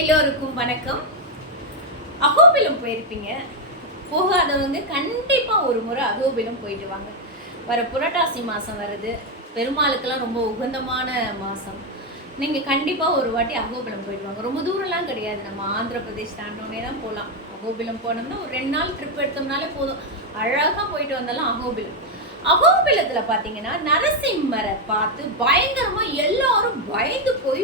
எல்லோருக்கும் வணக்கம். அகோபிலம் போயிருப்பீங்க. போகாதவங்க கண்டிப்பாக ஒரு முறை அகோபிலம் போயிட்டு வாங்க. வர புரட்டாசி மாதம் வருது. பெருமாளுக்கெல்லாம் ரொம்ப உகந்தமான மாதம். நீங்கள் கண்டிப்பாக ஒரு வாட்டி அகோபிலம் போயிட்டு வாங்க. ரொம்ப தூரம்லாம் கிடையாது. நம்ம ஆந்திர பிரதேஷ் தாண்டோனே தான் போகலாம். அகோபிலம் போனோம்னா ஒரு 2 நாள் ட்ரிப் எடுத்தோம்னாலே போதும். அழகாக போயிட்டு வந்தாலும் அகோபிலம். அகோபிலத்தில் பார்த்தீங்கன்னா நரசிம்மரை பார்த்து பயங்கரமாக எல்லாரும் பயந்து போய்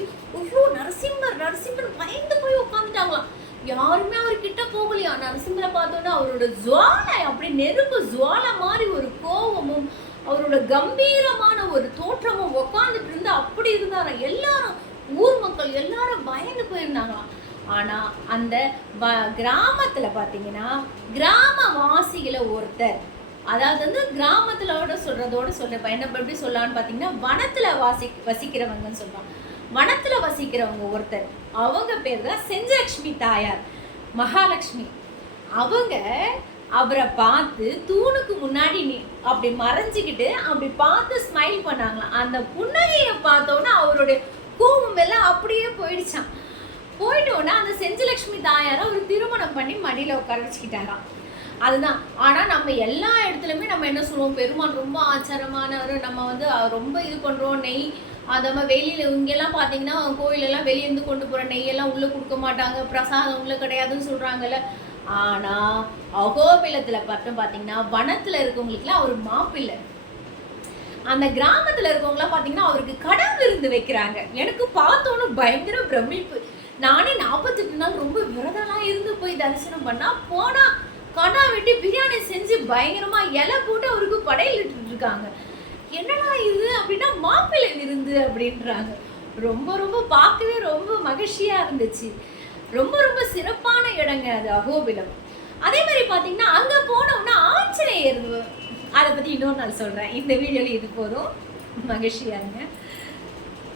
நரசிம்மர் பயந்து போய் உட்காந்துட்டாங்களாம். யாருமே அவர் கிட்ட போகலையா. நரசிம்மரை பார்த்தோன்னா அவரோட ஜுவாலை அப்படி நெருப்பு ஜுவாலை மாதிரி ஒரு கோபமும் அவரோட கம்பீரமான ஒரு தோற்றமும் உட்காந்துட்டு இருந்து அப்படி இருந்தாராம். எல்லாரும் ஊர் மக்கள் எல்லாரும் பயந்து போயிருந்தாங்களாம். ஆனா அந்த கிராமத்துல பாத்தீங்கன்னா கிராமவாசிகளை ஒருத்தர், அதாவது வந்து கிராமத்துல சொல்றேன் என்ன எப்படி சொல்லலான்னு பாத்தீங்கன்னா வனத்துல வசிக்கிறவங்கன்னு சொல்றான். வனத்துல வசிக்கிறவங்க ஒருத்தர், அவங்க பேர் தான் செஞ்சலட்சுமி தாயார், மகாலட்சுமி. அவங்க அவரை பார்த்து தூணுக்கு முன்னாடி அப்படி மறைஞ்சிக்கிட்டு அப்படி பார்த்து ஸ்மைல் பண்ணாங்களாம். அந்த புன்னகையை பார்த்தோன்னா அவருடைய கோபம் எல்லாம் அப்படியே போயிடுச்சான். போயிட்டோன்னா அந்த செஞ்சலட்சுமி தாயாரை ஒரு திருமணம் பண்ணி மடியில் உட்கார வச்சுக்கிட்டாராம். அதுதான். ஆனால் நம்ம எல்லா இடத்துலையுமே நம்ம என்ன சொல்லுவோம், பெருமாள் ரொம்ப ஆச்சாரமானவர், நம்ம வந்து ரொம்ப இது பண்ணுறோம். நெய் அதமாக வெளியில் இங்கெல்லாம் பார்த்தீங்கன்னா கோயிலெல்லாம் வெளியேருந்து கொண்டு போகிற நெய்யெல்லாம் உள்ளே கொடுக்க மாட்டாங்க, பிரசாதம் உள்ளே கிடையாதுன்னு சொல்கிறாங்கல்ல. ஆனால் அகோபிலத்தில் பார்த்தீங்கன்னா வனத்தில் இருக்கவங்களுக்குலாம் அவர் மாப்பிள்ளை. அந்த கிராமத்தில் இருக்கவங்களாம் பார்த்தீங்கன்னா அவருக்கு கடை விருந்து வைக்கிறாங்க. எனக்கு பார்த்தோன்னு பயங்கர பிரமிப்பு. நானே 48 நாள் ரொம்ப விரதம்லாம் இருந்து போய் தரிசனம் பண்ணால் போனால் கடா வெட்டி பிரியாணி செஞ்சு பயங்கரமா இலை போட்டு அவருக்கு படையிலிட்டு இருக்காங்க. என்னடா இது அப்படின்னா மாப்பிள்ளை விருந்து அப்படின்றாங்க. ரொம்ப ரொம்ப பார்க்கவே ரொம்ப மகிழ்ச்சியா இருந்துச்சு. ரொம்ப ரொம்ப சிறப்பான இடங்க அது அகோபிலம். அதே மாதிரி பார்த்தீங்கன்னா அங்கே போனோம்னா ஆஞ்சநேயர், அதை பற்றி இன்னொரு நாள் சொல்கிறேன். இந்த வீடியோவில் இது போதும். மகிழ்ச்சியா இருங்க.